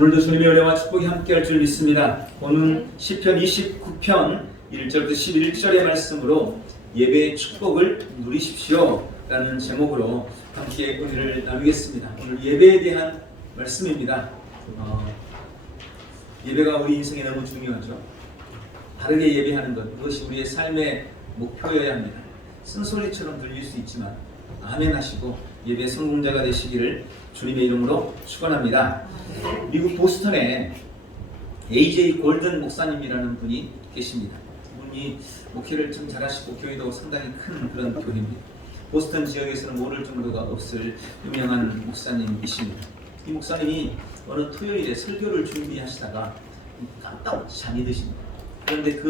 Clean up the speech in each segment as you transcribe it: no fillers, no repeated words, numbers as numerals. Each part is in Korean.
오늘도 주님의 은혜와 축복이 함께할 줄 믿습니다. 오늘 시편 29편 1절부터 11절의 말씀으로 예배의 축복을 누리십시오 라는 제목으로 함께 은혜를 나누겠습니다. 오늘 예배에 대한 말씀입니다. 예배가 우리 인생에 너무 중요하죠. 바르게 예배하는 것, 그것이 우리의 삶의 목표여야 합니다. 쓴소리처럼 들릴 수 있지만 아멘 하시고 예배 성공자가 되시기를 주님의 이름으로 축원합니다. 미국 보스턴에 AJ 골든 목사님이라는 분이 계십니다. 이분이 목회를 좀 잘하시고 교회도 상당히 큰 그런 교회입니다. 보스턴 지역에서는 모를 정도가 없을 유명한 목사님이십니다. 이 목사님이 어느 토요일에 설교를 준비하시다가 깜빡 잠이 드십니다. 그런데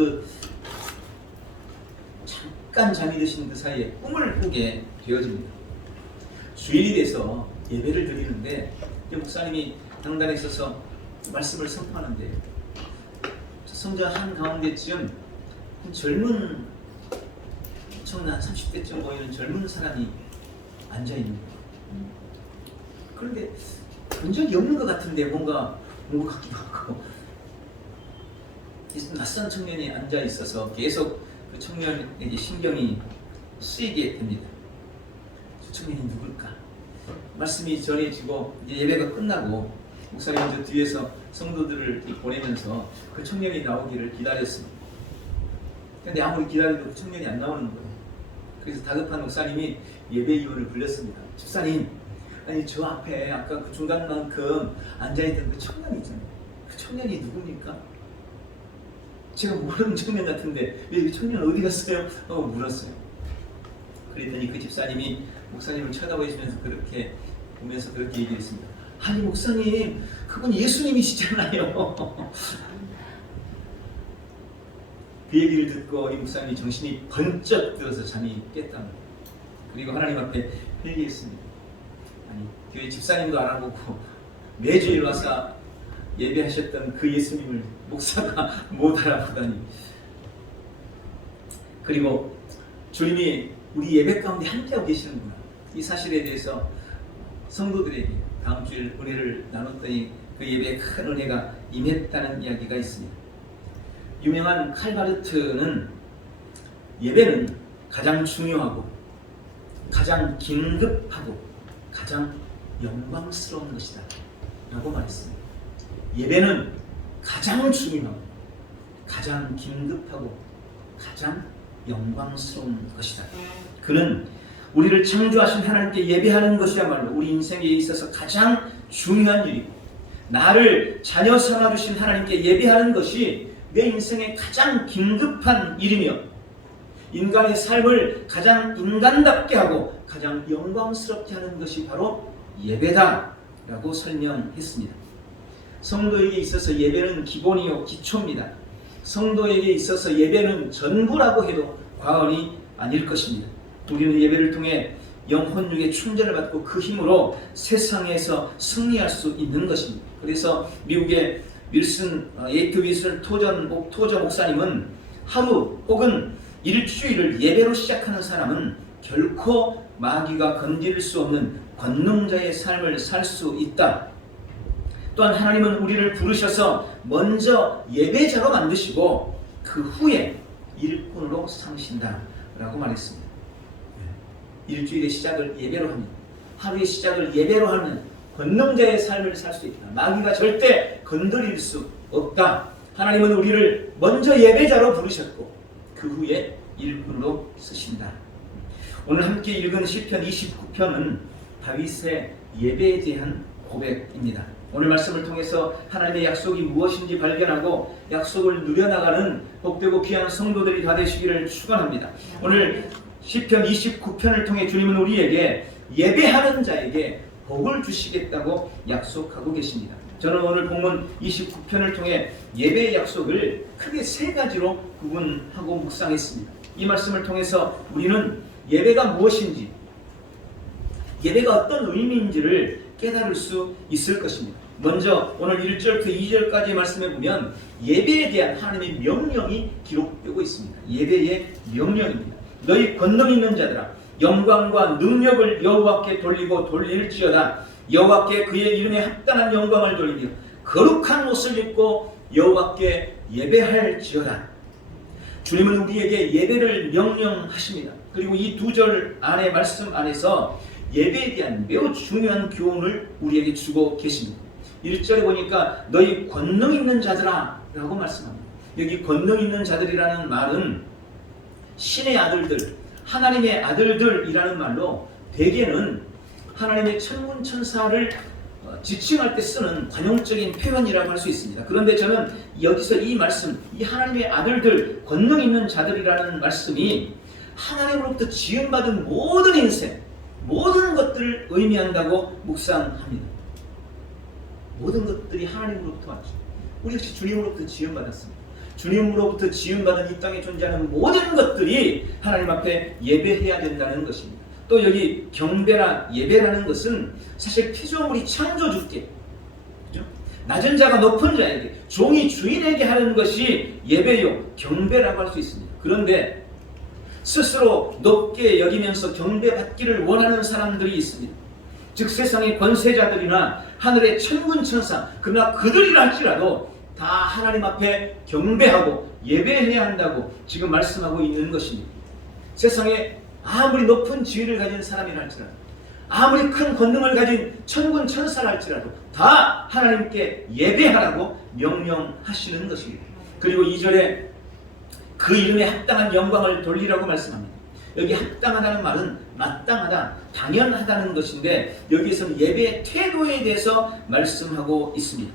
잠깐 잠이 드신 그 사이에 꿈을 꾸게 되어집니다. 주일이 돼서 예배를 드리는데 목사님이 당단에 있어서 말씀을 선포하는데 성전 한가운데쯤 젊은 청년 30대쯤 보이는 젊은 사람이 앉아있는 거예요. 그런데 본 적이 없는 것 같은데 뭔가 온 것 같기도 하고 낯선 청년이 앉아있어서 계속 그 청년에게 신경이 쓰이게 됩니다. 저 청년이 누굴까? 말씀이 전해지고 예배가 끝나고 목사님은 저 뒤에서 성도들을 보내면서 그 청년이 나오기를 기다렸습니다. 그런데 아무리 기다려도 그 청년이 안 나오는 거예요. 그래서 다급한 목사님이 예배위원을 불렀습니다. 집사님, 아니 저 앞에 아까 그 중간만큼 앉아있던 그 청년이 있잖아요. 그 청년이 누굽니까? 제가 모르는 청년 같은데 왜 그 청년 어디 갔어요? 하고 물었어요. 그랬더니 그 집사님이 목사님을 쳐다보시면서 그렇게 보면서 그렇게 얘기했습니다. 아니 목사님, 그분 예수님이시잖아요. 그 얘기를 듣고 이 목사님이 정신이 번쩍 들어서 잠이 깼답니다. 그리고 하나님 앞에 회개했습니다. 아니 교회 집사님도 알아보고 매주일 와서 예배하셨던 그 예수님을 목사가 못 알아보다니. 그리고 주님이 우리 예배 가운데 함께하고 계시는구나, 이 사실에 대해서 성도들에게 다음 주일 은혜를 나눴더니 그 예배에 큰 은혜가 임했다는 이야기가 있습니다. 유명한 칼바르트는 예배는 가장 중요하고 가장 긴급하고 가장 영광스러운 것이다 라고 말했습니다. 예배는 가장 중요하고 가장 긴급하고 가장 영광스러운 것이다. 그는 우리를 창조하신 하나님께 예배하는 것이야말로 우리 인생에 있어서 가장 중요한 일이고, 나를 자녀 삼아주신 하나님께 예배하는 것이 내 인생의 가장 긴급한 일이며, 인간의 삶을 가장 인간답게 하고 가장 영광스럽게 하는 것이 바로 예배다 라고 설명했습니다. 성도에게 있어서 예배는 기본이요 기초입니다. 성도에게 있어서 예배는 전부라고 해도 과언이 아닐 것입니다. 우리는 예배를 통해 영혼육의 충전을 받고 그 힘으로 세상에서 승리할 수 있는 것입니다. 그래서 미국의 에이트 윌슨 토저 목사님은 하루 혹은 일주일을 예배로 시작하는 사람은 결코 마귀가 건드릴 수 없는 권능자의 삶을 살 수 있다. 또한 하나님은 우리를 부르셔서 먼저 예배자로 만드시고 그 후에 일꾼으로 삼으신다 라고 말했습니다. 일주일의 시작을 예배로 하면, 하루의 시작을 예배로 하면 권능자의 삶을 살 수 있다. 마귀가 절대 건드릴 수 없다. 하나님은 우리를 먼저 예배자로 부르셨고 그 후에 일꾼으로 쓰신다. 오늘 함께 읽은 시편 29편은 다윗의 예배에 대한 고백입니다. 오늘 말씀을 통해서 하나님의 약속이 무엇인지 발견하고 약속을 누려나가는 복되고 귀한 성도들이 다 되시기를 축원합니다. 오늘 시편 29편을 통해 주님은 우리에게 예배하는 자에게 복을 주시겠다고 약속하고 계십니다. 저는 오늘 본문 29편을 통해 예배의 약속을 크게 세 가지로 구분하고 묵상했습니다. 이 말씀을 통해서 우리는 예배가 무엇인지, 예배가 어떤 의미인지를 깨달을 수 있을 것입니다. 먼저 오늘 1절부터 2절까지 말씀해 보면 예배에 대한 하나님의 명령이 기록되고 있습니다. 예배의 명령입니다. 너희 권능 있는 자들아, 영광과 능력을 여호와께 돌리고 돌릴지어다. 여호와께 그의 이름에 합당한 영광을 돌리며 거룩한 옷을 입고 여호와께 예배할지어다. 주님은 우리에게 예배를 명령하십니다. 그리고 이 2절 안에 말씀 안에서 예배에 대한 매우 중요한 교훈을 우리에게 주고 계십니다. 1절에 보니까 너희 권능 있는 자들아 라고 말씀합니다. 여기 권능 있는 자들이라는 말은 신의 아들들, 하나님의 아들들이라는 말로 대개는 하나님의 천군 천사를 지칭할 때 쓰는 관용적인 표현이라고 할 수 있습니다. 그런데 저는 여기서 이 말씀, 이 하나님의 아들들, 권능 있는 자들이라는 말씀이 하나님으로부터 지음받은 모든 인생, 모든 것들을 의미한다고 묵상합니다. 모든 것들이 하나님으로부터 왔죠. 우리 역시 주님으로부터 지음받았습니다. 주님으로부터 지음받은 이 땅에 존재하는 모든 것들이 하나님 앞에 예배해야 된다는 것입니다. 또 여기 경배라 예배라는 것은 사실 피조물이 창조주께, 그죠? 낮은 자가 높은 자에게, 종이 주인에게 하는 것이 예배요 경배라고 할 수 있습니다. 그런데 스스로 높게 여기면서 경배받기를 원하는 사람들이 있습니다. 즉 세상의 권세자들이나 하늘의 천군 천사, 그러나 그들이라 할지라도 다 하나님 앞에 경배하고 예배해야 한다고 지금 말씀하고 있는 것입니다. 세상에 아무리 높은 지위를 가진 사람이라 할지라도, 아무리 큰 권능을 가진 천군 천사라 할지라도 다 하나님께 예배하라고 명령하시는 것입니다. 그리고 2절에 그 이름에 합당한 영광을 돌리라고 말씀합니다. 여기 합당하다는 말은 마땅하다, 당연하다는 것인데 여기에서는 예배의 태도에 대해서 말씀하고 있습니다.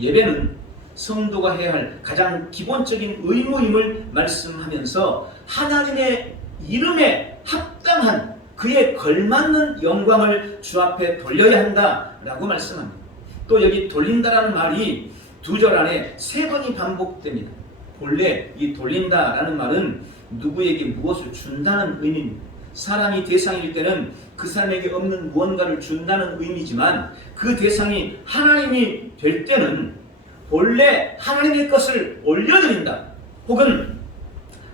예배는 성도가 해야 할 가장 기본적인 의무임을 말씀하면서 하나님의 이름에 합당한, 그에 걸맞는 영광을 주 앞에 돌려야 한다라고 말씀합니다. 또 여기 돌린다라는 말이 2절 안에 3번이 반복됩니다. 본래 이 돌린다라는 말은 누구에게 무엇을 준다는 의미입니다. 사람이 대상일 때는 그 사람에게 없는 무언가를 준다는 의미지만 그 대상이 하나님이 될 때는 본래 하나님의 것을 올려드린다, 혹은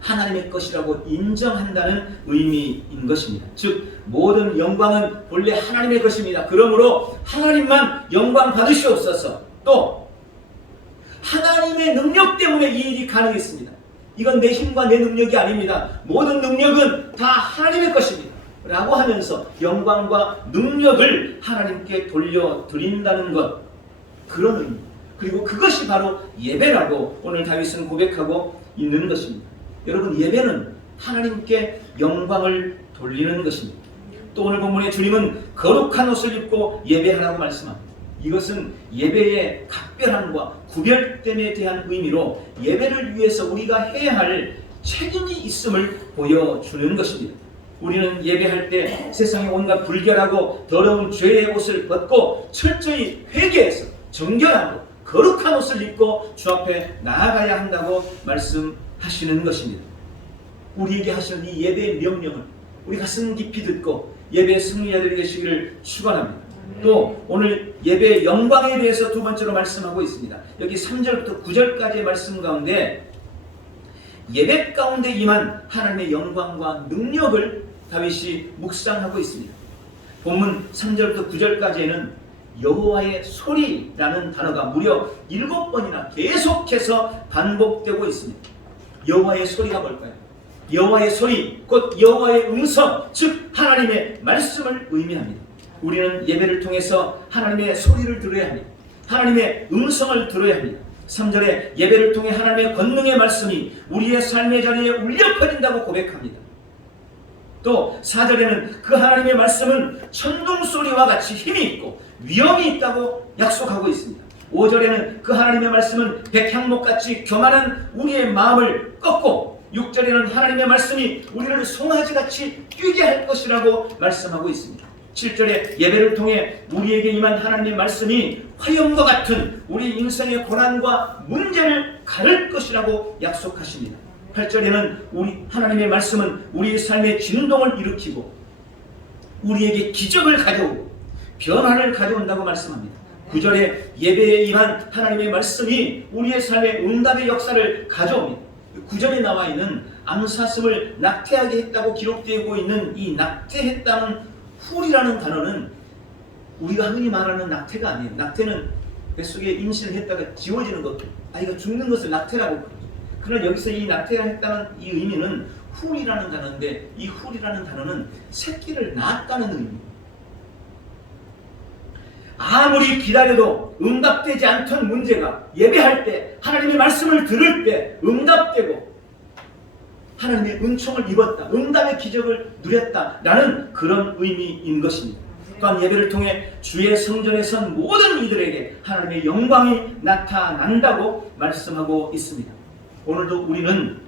하나님의 것이라고 인정한다는 의미인 것입니다. 즉 모든 영광은 본래 하나님의 것입니다. 그러므로 하나님만 영광 받으시옵소서. 또 하나님의 능력 때문에 이 일이 가능했습니다. 이건 내 힘과 내 능력이 아닙니다. 모든 능력은 다 하나님의 것입니다 라고 하면서 영광과 능력을 하나님께 돌려드린다는 것, 그런 의미, 그리고 그것이 바로 예배라고 오늘 다윗은 고백하고 있는 것입니다. 여러분, 예배는 하나님께 영광을 돌리는 것입니다. 또 오늘 본문에 주님은 거룩한 옷을 입고 예배하라고 말씀합니다. 이것은 예배의 각별함과 구별됨에 대한 의미로 예배를 위해서 우리가 해야 할 책임이 있음을 보여주는 것입니다. 우리는 예배할 때 세상의 온갖 불결하고 더러운 죄의 옷을 벗고 철저히 회개해서 정결하고 거룩한 옷을 입고 주 앞에 나아가야 한다고 말씀하시는 것입니다. 우리에게 하시는 이 예배의 명령을 우리 가슴 깊이 듣고 예배의 승리자들이 되시기를 축원합니다. 또 오늘 예배의 영광에 대해서 2번째로 말씀하고 있습니다. 여기 3절부터 9절까지의 말씀 가운데 예배 가운데 임한 하나님의 영광과 능력을 다윗이 묵상하고 있습니다. 본문 3절부터 9절까지에는 여호와의 소리라는 단어가 무려 7번이나 계속해서 반복되고 있습니다. 여호와의 소리가 뭘까요? 여호와의 소리, 곧 여호와의 음성, 즉 하나님의 말씀을 의미합니다. 우리는 예배를 통해서 하나님의 소리를 들어야 합니다. 하나님의 음성을 들어야 합니다. 3절에 예배를 통해 하나님의 권능의 말씀이 우리의 삶의 자리에 울려 퍼진다고 고백합니다. 또 4절에는 그 하나님의 말씀은 천둥 소리와 같이 힘이 있고 위엄이 있다고 약속하고 있습니다. 5절에는 그 하나님의 말씀은 백향목같이 교만한 우리의 마음을 꺾고, 6절에는 하나님의 말씀이 우리를 송아지같이 뛰게 할 것이라고 말씀하고 있습니다. 7절에 예배를 통해 우리에게 임한 하나님의 말씀이 화염과 같은 우리 인생의 고난과 문제를 가를 것이라고 약속하십니다. 8절에는 우리 하나님의 말씀은 우리의 삶에 진동을 일으키고 우리에게 기적을 가져오고 변화를 가져온다고 말씀합니다. 9절에 예배에 임한 하나님의 말씀이 우리의 삶에 응답의 역사를 가져옵니다. 9절에 나와 있는 암사슴을 낙태하게 했다고 기록되고 있는 이 낙태했다는 훌이라는 단어는 우리가 흔히 말하는 낙태가 아니에요. 낙태는 뱃속에 임신을 했다가 지워지는 것, 아이가 죽는 것을 낙태라고 그러죠. 그러나 여기서 이 낙태를 했다는 이 의미는 훌이라는 단어인데, 이 훌이라는 단어는 새끼를 낳았다는 의미입니다. 아무리 기다려도 응답되지 않던 문제가 예배할 때, 하나님의 말씀을 들을 때 응답되고 하나님의 은총을 입었다, 응답의 기적을 누렸다라는 그런 의미인 것입니다. 또한 예배를 통해 주의 성전에 선 모든 이들에게 하나님의 영광이 나타난다고 말씀하고 있습니다. 오늘도 우리는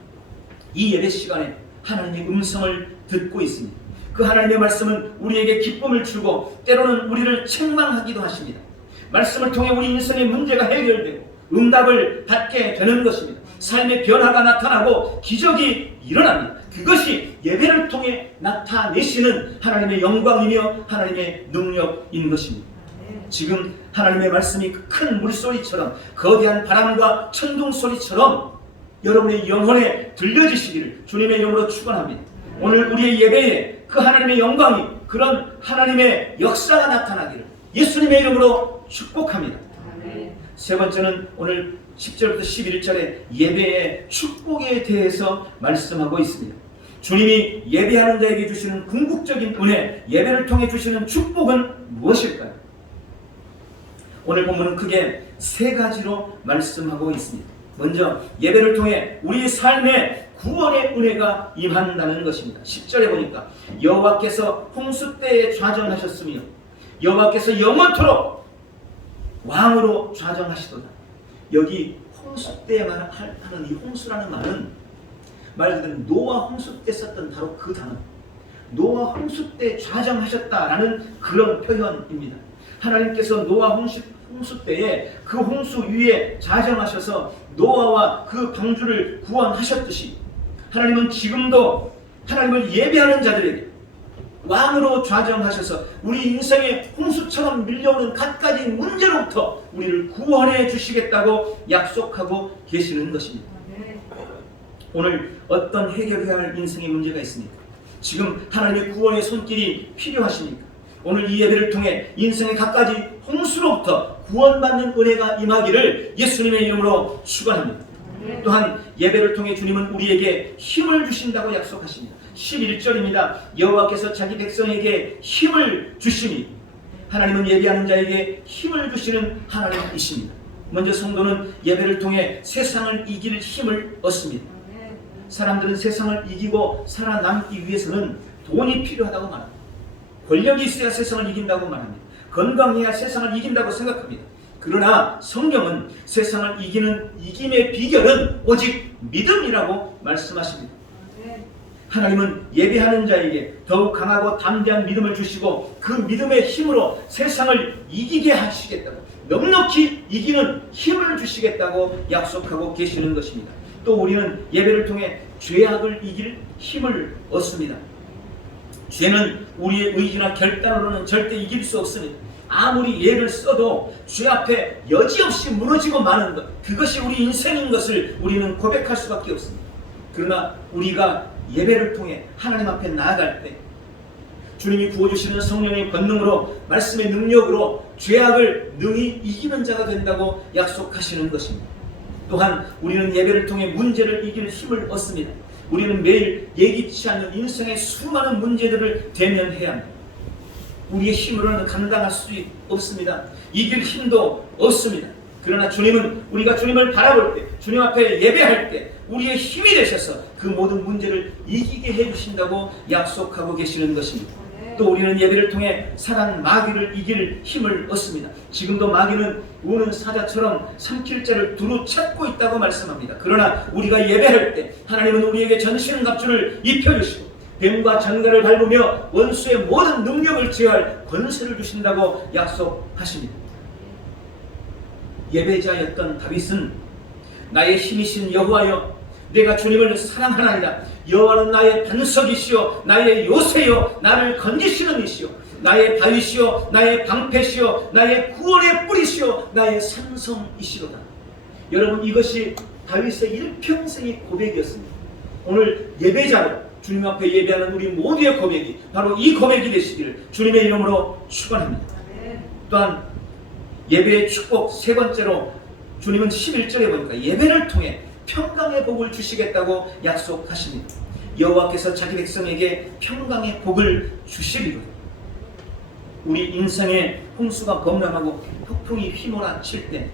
이 예배 시간에 하나님의 음성을 듣고 있습니다. 그 하나님의 말씀은 우리에게 기쁨을 주고 때로는 우리를 책망하기도 하십니다. 말씀을 통해 우리 인생의 문제가 해결되고 응답을 받게 되는 것입니다. 삶의 변화가 나타나고 기적이 일어납니다. 그것이 예배를 통해 나타내시는 하나님의 영광이며 하나님의 능력인 것입니다. 지금 하나님의 말씀이 큰 물소리처럼, 거대한 바람과 천둥 소리처럼 여러분의 영혼에 들려지시기를 주님의 이름으로 축원합니다. 오늘 우리의 예배에 그 하나님의 영광이, 그런 하나님의 역사가 나타나기를 예수님의 이름으로 축복합니다. 세 번째는 오늘 10절부터 11절에 예배의 축복에 대해서 말씀하고 있습니다. 주님이 예배하는 자에게 주시는 궁극적인 은혜, 예배를 통해 주시는 축복은 무엇일까요? 오늘 본문은 크게 세 가지로 말씀하고 있습니다. 먼저 예배를 통해 우리 삶에 구원의 은혜가 임한다는 것입니다. 10절에 보니까 여호와께서 홍수 때에 좌정하셨으며 여호와께서 영원토록 왕으로 좌정하시도다. 여기 홍수 때에 하는 이 홍수라는 말은 말 그대로 노아 홍수 때 썼던 바로 그 단어, 노아 홍수 때 좌정하셨다라는 그런 표현입니다. 하나님께서 노아 홍수 때에 그 홍수 위에 좌정하셔서 노아와 그 방주를 구원하셨듯이 하나님은 지금도 하나님을 예배하는 자들에게 왕으로 좌정하셔서 우리 인생의 홍수처럼 밀려오는 갖가지 문제로부터 우리를 구원해 주시겠다고 약속하고 계시는 것입니다. 오늘 어떤 해결해야 할 인생의 문제가 있습니까? 지금 하나님의 구원의 손길이 필요하십니까? 오늘 이 예배를 통해 인생의 갖가지 홍수로부터 구원받는 은혜가 임하기를 예수님의 이름으로 축원합니다. 또한 예배를 통해 주님은 우리에게 힘을 주신다고 약속하십니다. 11절입니다. 여호와께서 자기 백성에게 힘을 주시니, 하나님은 예배하는 자에게 힘을 주시는 하나님이십니다. 먼저 성도는 예배를 통해 세상을 이길 힘을 얻습니다. 사람들은 세상을 이기고 살아남기 위해서는 돈이 필요하다고 말합니다. 권력이 있어야 세상을 이긴다고 말합니다. 건강해야 세상을 이긴다고 생각합니다. 그러나 성경은 세상을 이기는 이김의 비결은 오직 믿음이라고 말씀하십니다. 하나님은 예배하는 자에게 더욱 강하고 담대한 믿음을 주시고 그 믿음의 힘으로 세상을 이기게 하시겠다고, 넉넉히 이기는 힘을 주시겠다고 약속하고 계시는 것입니다. 또 우리는 예배를 통해 죄악을 이길 힘을 얻습니다. 죄는 우리의 의지나 결단으로는 절대 이길 수 없습니다. 아무리 예를 써도 죄 앞에 여지없이 무너지고 마는 것, 그것이 우리 인생인 것을 우리는 고백할 수밖에 없습니다. 그러나 우리가 예배를 통해 하나님 앞에 나아갈 때 주님이 부어주시는 성령의 권능으로, 말씀의 능력으로 죄악을 능히 이기는 자가 된다고 약속하시는 것입니다. 또한 우리는 예배를 통해 문제를 이길 힘을 얻습니다. 우리는 매일 예기치 않는 인생의 수많은 문제들을 대면해야 합니다. 우리의 힘으로는 감당할 수 없습니다. 이길 힘도 없습니다. 그러나 주님은 우리가 주님을 바라볼 때, 주님 앞에 예배할 때 우리의 힘이 되셔서 그 모든 문제를 이기게 해주신다고 약속하고 계시는 것입니다. 또 우리는 예배를 통해 사단 마귀를 이길 힘을 얻습니다. 지금도 마귀는 우는 사자처럼 삼킬 자를 두루 찾고 있다고 말씀합니다. 그러나 우리가 예배할 때 하나님은 우리에게 전신갑주를 입혀주시고 뱀과 장가를 밟으며 원수의 모든 능력을 제어할 권세를 주신다고 약속하십니다. 예배자였던 다윗은 나의 힘이신 여호와여, 내가 주님을 사랑하나이다. 여호와는 나의 반석이시오, 나의 요새요, 나를 건지시는 이시오, 나의 바위시오, 나의 방패시오, 나의 구원의 뿌리시오, 나의 산성이시로다. 여러분, 이것이 다윗의 일평생의 고백이었습니다. 오늘 예배자로 주님 앞에 예배하는 우리 모두의 고백이 바로 이 고백이 되시기를 주님의 이름으로 축원합니다. 또한 예배의 축복 세 번째로 주님은 11절에 보니까 예배를 통해 평강의 복을 주시겠다고 약속하십니다. 여호와께서 자기 백성에게 평강의 복을 주시리로다. 우리 인생의 홍수가 범람하고 폭풍이 휘몰아칠 때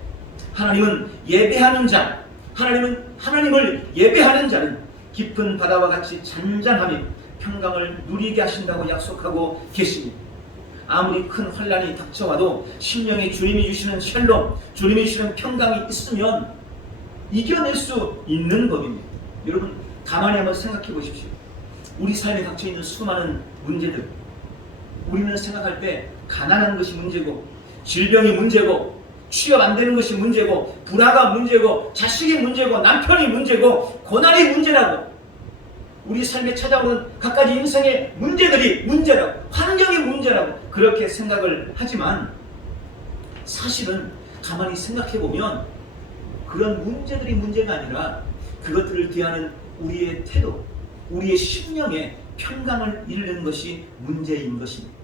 하나님은 예배하는 자, 하나님을 예배하는 자는 깊은 바다와 같이 잔잔하며 평강을 누리게 하신다고 약속하고 계십니다. 아무리 큰 환난이 닥쳐와도 심령에 주님이 주시는 샬롬, 주님이 주시는 평강이 있으면 이겨낼 수 있는 법입니다. 여러분 가만히 한번 생각해 보십시오. 우리 삶에 닥쳐있는 수많은 문제들, 우리는 생각할 때 가난한 것이 문제고, 질병이 문제고, 취업 안 되는 것이 문제고, 불화가 문제고, 자식이 문제고, 남편이 문제고, 고난이 문제라고, 우리 삶에 찾아오는 갖가지 인생의 문제들이 문제라고, 환경이 문제라고 그렇게 생각을 하지만 사실은 가만히 생각해 보면 그런 문제들이 문제가 아니라 그것들을 대하는 우리의 태도, 우리의 심령에 평강을 잃는 것이 문제인 것입니다.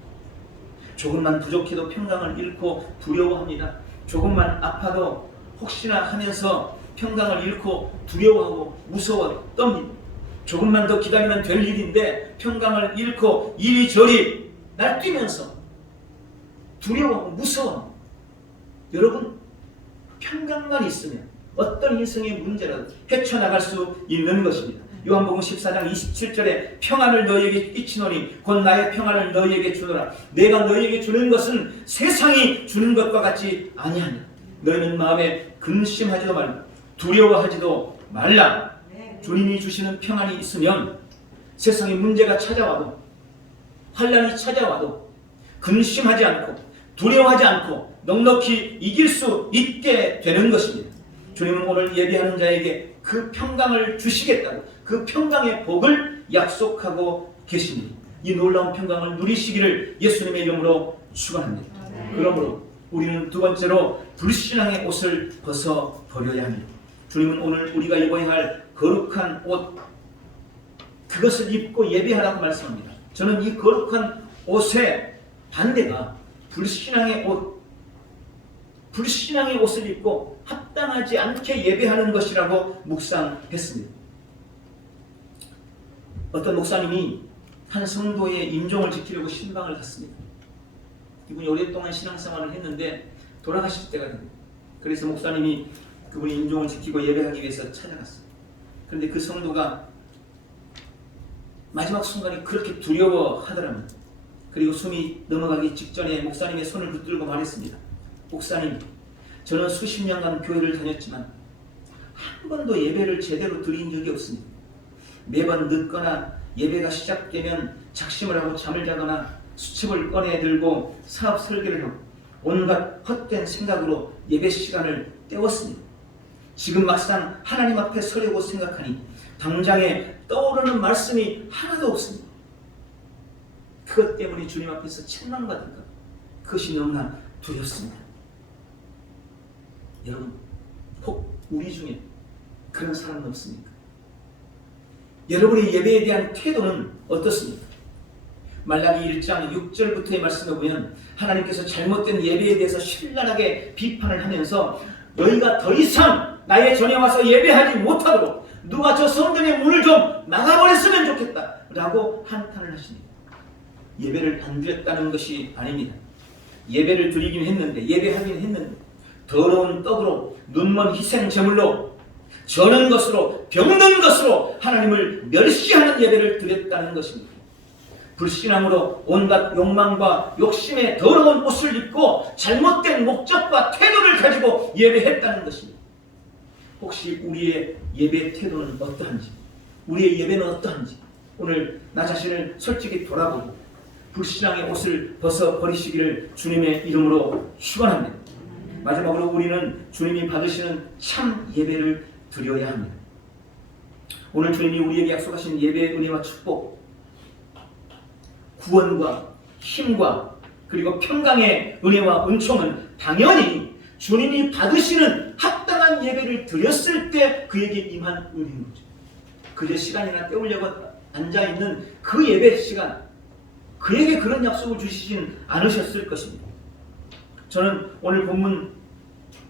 조금만 부족해도 평강을 잃고 두려워합니다. 조금만 아파도 혹시나 하면서 평강을 잃고 두려워하고 무서워 떱니다. 조금만 더 기다리면 될 일인데 평강을 잃고 이리저리 날뛰면서 두려워하고 무서워합니다. 여러분 평강만 있으면 어떤 인생의 문제라도 헤쳐나갈 수 있는 것입니다. 요한복음 14장 27절에 평안을 너희에게 끼치노니 곧 나의 평안을 너희에게 주노라. 내가 너희에게 주는 것은 세상이 주는 것과 같이 아니하니 너희는 마음에 근심하지도 말고 두려워하지도 말라. 주님이 주시는 평안이 있으면 세상에 문제가 찾아와도 환난이 찾아와도 근심하지 않고 두려워하지 않고 넉넉히 이길 수 있게 되는 것입니다. 주님은 오늘 예배하는 자에게 그 평강을 주시겠다고 그 평강의 복을 약속하고 계십니다. 이 놀라운 평강을 누리시기를 예수님의 이름으로 축원합니다. 그러므로 우리는 두 번째로 불신앙의 옷을 벗어버려야 합니다. 주님은 오늘 우리가 입어야 할 거룩한 옷, 그것을 입고 예배하라고 말씀합니다. 저는 이 거룩한 옷의 반대가 불신앙의 옷, 불신앙의 옷을 입고 합당하지 않게 예배하는 것이라고 묵상했습니다. 어떤 목사님이 한 성도의 임종을 지키려고 신방을 갔습니다. 이분이 오랫동안 신앙생활을 했는데 돌아가실 때가 됩니다. 그래서 목사님이 그분이 임종을 지키고 예배하기 위해서 찾아갔어요. 그런데 그 성도가 마지막 순간에 그렇게 두려워하더랍니다. 그리고 숨이 넘어가기 직전에 목사님의 손을 붙들고 말했습니다. 목사님, 저는 수십 년간 교회를 다녔지만 한 번도 예배를 제대로 드린 적이 없습니다. 매번 늦거나 예배가 시작되면 작심을 하고 잠을 자거나 수첩을 꺼내 들고 사업 설계를 하고 온갖 헛된 생각으로 예배 시간을 때웠습니다. 지금 막상 하나님 앞에 서려고 생각하니 당장에 떠오르는 말씀이 하나도 없습니다. 그것 때문에 주님 앞에서 책망받을까? 그것이 너무나 두렵습니다. 여러분, 혹 우리 중에 그런 사람은 없습니까? 여러분의 예배에 대한 태도는 어떻습니까? 말라기 1장 6절부터의 말씀을 보면 하나님께서 잘못된 예배에 대해서 신랄하게 비판을 하면서 너희가 더 이상 나의 전에 와서 예배하지 못하도록 누가 저 성전의 문을 좀 막아버렸으면 좋겠다 라고 한탄을 하십니다. 예배를 안 드렸다는 것이 아닙니다. 예배를 드리긴 했는데, 예배하긴 했는데 더러운 떡으로 눈먼 희생 제물로 저는 것으로 병든 것으로 하나님을 멸시하는 예배를 드렸다는 것입니다. 불신앙으로 온갖 욕망과 욕심의 더러운 옷을 입고 잘못된 목적과 태도를 가지고 예배했다는 것입니다. 혹시 우리의 예배 태도는 어떠한지, 우리의 예배는 어떠한지 오늘 나 자신을 솔직히 돌아보고 불신앙의 옷을 벗어버리시기를 주님의 이름으로 축원합니다. 마지막으로 우리는 주님이 받으시는 참 예배를 드려야 합니다. 오늘 주님이 우리에게 약속하신 예배의 은혜와 축복, 구원과 힘과 그리고 평강의 은혜와 은총은 당연히 주님이 받으시는 합당한 예배를 드렸을 때 그에게 임한 은혜인 거죠. 그저 시간이나 때우려고 앉아있는 그 예배 시간, 그에게 그런 약속을 주시진 않으셨을 것입니다. 저는 오늘 본문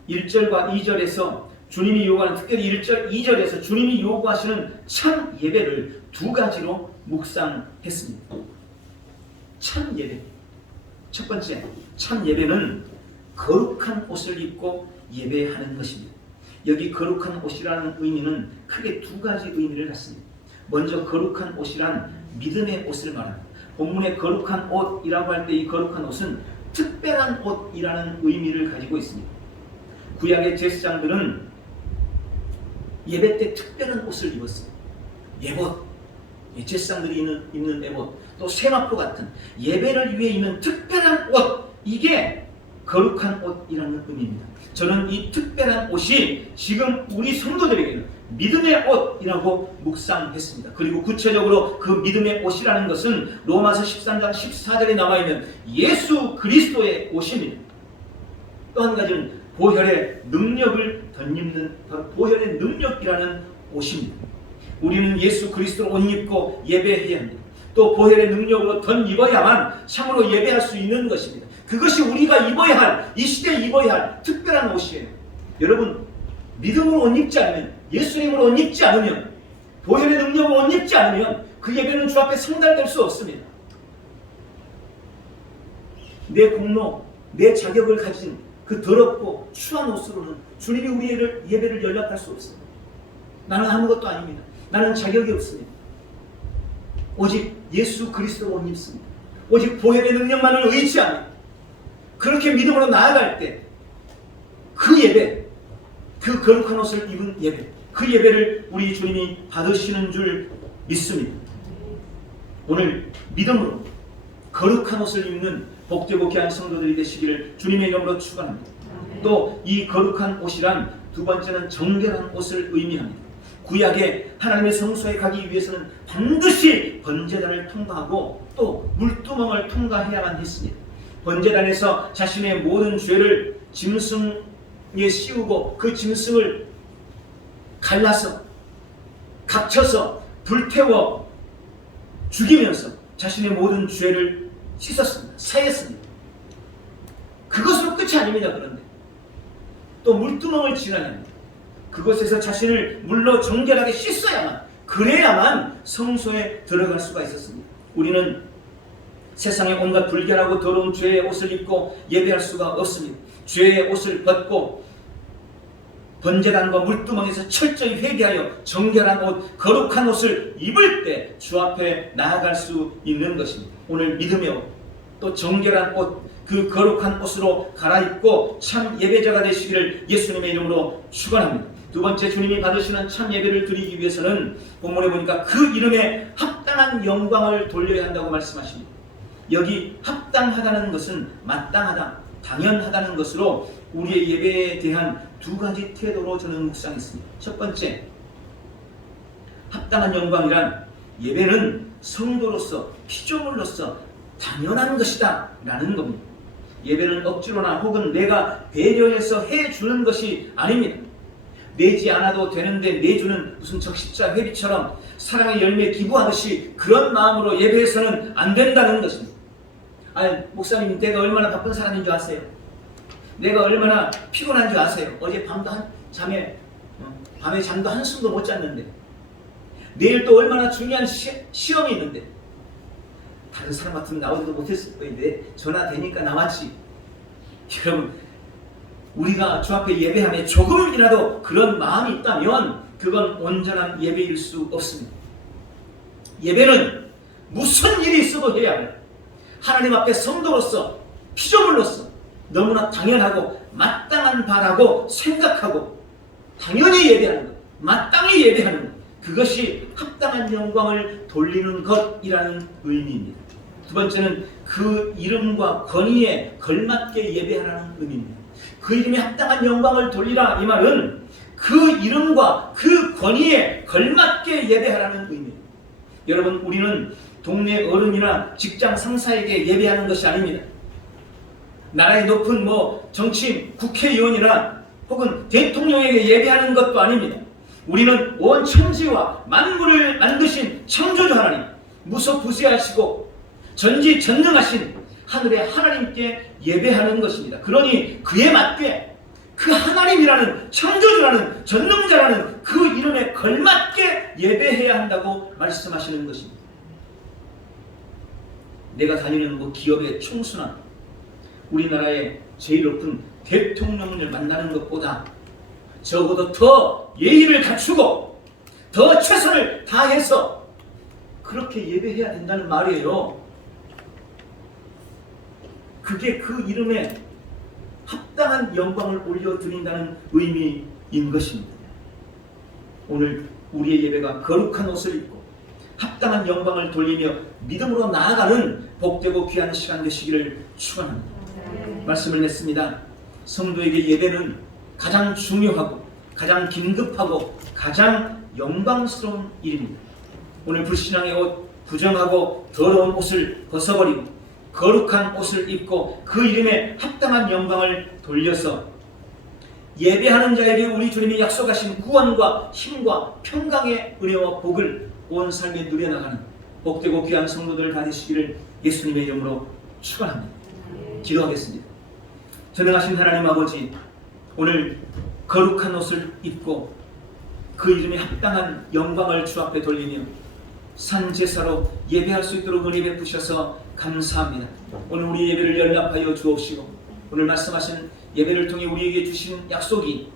1절과 2절에서 주님이 요구하는, 특별히 1절, 2절에서 주님이 요구하시는 참 예배를 두 가지로 묵상했습니다. 참 예배. 첫 번째, 참 예배는 거룩한 옷을 입고 예배하는 것입니다. 여기 거룩한 옷이라는 의미는 크게 두 가지 의미를 갖습니다. 먼저 거룩한 옷이란 믿음의 옷을 말합니다. 본문의 거룩한 옷이라고 할 때 이 거룩한 옷은 특별한 옷이라는 의미를 가지고 있습니다. 구약의 제사장들은 예배 때 특별한 옷을 입었어요. 예봇, 제사장들이 입는 예봇, 또 세마포 같은 예배를 위해 입는 특별한 옷, 이게 거룩한 옷이라는 의미입니다. 저는 이 특별한 옷이 지금 우리 성도들에게는 믿음의 옷이라고 묵상했습니다. 그리고 구체적으로 그 믿음의 옷이라는 것은 로마서 13장 14절에 나와있는 예수 그리스도의 옷입니다. 또 한 가지는 보혈의 능력을 덧입는, 바로 보혈의 능력이라는 옷입니다. 우리는 예수 그리스도를 옷 입고 예배해야 합니다. 또 보혈의 능력으로 덧입어야만 참으로 예배할 수 있는 것입니다. 그것이 우리가 입어야 할, 이 시대에 입어야 할 특별한 옷이에요. 여러분, 믿음으로 옷 입지 않으면, 예수님으로 옷 입지 않으면, 보혈의 능력으로 옷 입지 않으면 그 예배는 주 앞에 상달될 수 없습니다. 내 공로, 내 자격을 가진 그 더럽고 추한 옷으로는 주님이 우리의 예배를 연락할 수 없습니다. 나는 아무것도 아닙니다. 나는 자격이 없습니다. 오직 예수 그리스도로 옷 입습니다. 오직 보혈의 능력만을 의지합니다. 그렇게 믿음으로 나아갈 때 그 예배, 그 거룩한 옷을 입은 예배, 그 예배를 우리 주님이 받으시는 줄 믿습니다. 오늘 믿음으로 거룩한 옷을 입는 복되고 귀한 성도들이 되시기를 주님의 이름으로 축원합니다. 또 이 거룩한 옷이란 두 번째는 정결한 옷을 의미합니다. 구약에 하나님의 성소에 가기 위해서는 반드시 번제단을 통과하고 또 물두멍을 통과해야만 했습니다. 번제단에서 자신의 모든 죄를 짐승에 씌우고 그 짐승을 갈라서 각쳐서 불태워 죽이면서 자신의 모든 죄를 씻었습니다. 사했습니다. 그것으로 끝이 아닙니다. 그런데 또 물두멍을 지나야 합니다. 그곳에서 자신을 물로 정결하게 씻어야만, 그래야만 성소에 들어갈 수가 있었습니다. 우리는 세상에 온갖 불결하고 더러운 죄의 옷을 입고 예배할 수가 없습니다. 죄의 옷을 벗고 번제단과 물두멍에서 철저히 회개하여 정결한 옷, 거룩한 옷을 입을 때 주 앞에 나아갈 수 있는 것입니다. 오늘 믿음의 옷, 또 정결한 옷, 그 거룩한 옷으로 갈아입고 참 예배자가 되시기를 예수님의 이름으로 축원합니다. 두 번째, 주님이 받으시는 참 예배를 드리기 위해서는 본문에 보니까 그 이름에 합당한 영광을 돌려야 한다고 말씀하십니다. 여기 합당하다는 것은 마땅하다, 당연하다는 것으로 우리의 예배에 대한 두 가지 태도로 저는 묵상했습니다. 첫 번째, 합당한 영광이란 예배는 성도로서, 피조물로서 당연한 것이다 라는 겁니다. 예배는 억지로나 혹은 내가 배려해서 해주는 것이 아닙니다. 내지 않아도 되는데 내주는 무슨 적십자 회비처럼 사랑의 열매 기부하듯이 그런 마음으로 예배해서는 안 된다는 것입니다. 아니, 목사님, 내가 얼마나 바쁜 사람인 줄 아세요? 내가 얼마나 피곤한 줄 아세요? 어제 밤도 밤에 잠도 한숨도 못 잤는데, 내일 또 얼마나 중요한 시험이 있는데, 다른 사람 같으면 나오지도 못했을 거인데 전화 되니까 나왔지. 여러분, 우리가 주 앞에 예배하며 조금이라도 그런 마음이 있다면 그건 온전한 예배일 수 없습니다. 예배는 무슨 일이 있어도 해야 해요. 하나님 앞에 성도로서, 피조물로서 너무나 당연하고 마땅한 바라고 생각하고 당연히 예배하는 것, 마땅히 예배하는 것, 그것이 합당한 영광을 돌리는 것이라는 의미입니다. 두 번째는 그 이름과 권위에 걸맞게 예배하라는 의미입니다. 그 이름에 합당한 영광을 돌리라, 이 말은 그 이름과 그 권위에 걸맞게 예배하라는 의미입니다. 여러분, 우리는 동네 어른이나 직장 상사에게 예배하는 것이 아닙니다. 나라의 높은 정치인, 국회의원이나 혹은 대통령에게 예배하는 것도 아닙니다. 우리는 온 천지와 만물을 만드신 창조주 하나님, 무소부재하시고 전지전능하신 하늘의 하나님께 예배하는 것입니다. 그러니 그에 맞게 그 하나님이라는 창조주라는 전능자라는 그 이름에 걸맞게 예배해야 한다고 말씀하시는 것입니다. 내가 다니는 뭐 기업의 총수나 우리나라의 제일 높은 대통령을 만나는 것보다 적어도 더 예의를 갖추고 더 최선을 다해서 그렇게 예배해야 된다는 말이에요. 그게 그 이름에 합당한 영광을 올려드린다는 의미인 것입니다. 오늘 우리의 예배가 거룩한 옷을 입고 합당한 영광을 돌리며 믿음으로 나아가는 복되고 귀한 시간 되시기를 축원합니다. 말씀을 냈습니다. 성도에게 예배는 가장 중요하고 가장 긴급하고 가장 영광스러운 일입니다. 오늘 불신앙의 옷, 부정하고 더러운 옷을 벗어버리고 거룩한 옷을 입고 그 이름에 합당한 영광을 돌려서 예배하는 자에게 우리 주님이 약속하신 구원과 힘과 평강의 은혜와 복을 온 삶에 누려나가는 복되고 귀한 성도들 다 되시기를 예수님의 이름으로 축원합니다. 기도하겠습니다. 전능하신 하나님 아버지, 오늘 거룩한 옷을 입고 그 이름에 합당한 영광을 주 앞에 돌리며 산제사로 예배할 수 있도록 은혜 베푸셔서 감사합니다. 오늘 우리 예배를 연락하여 주옵시고 오늘 말씀하신 예배를 통해 우리에게 주신 약속이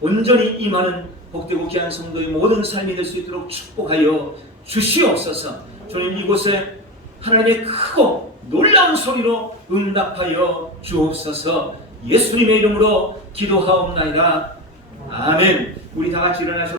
온전히 임하는 복되고 귀한 성도의 모든 삶이 될 수 있도록 축복하여 주시옵소서. 주님, 이곳에 하나님의 크고 놀라운 소리로 응답하여 주옵소서. 예수님의 이름으로 기도하옵나이다. 아멘. 우리 다 같이 일어나서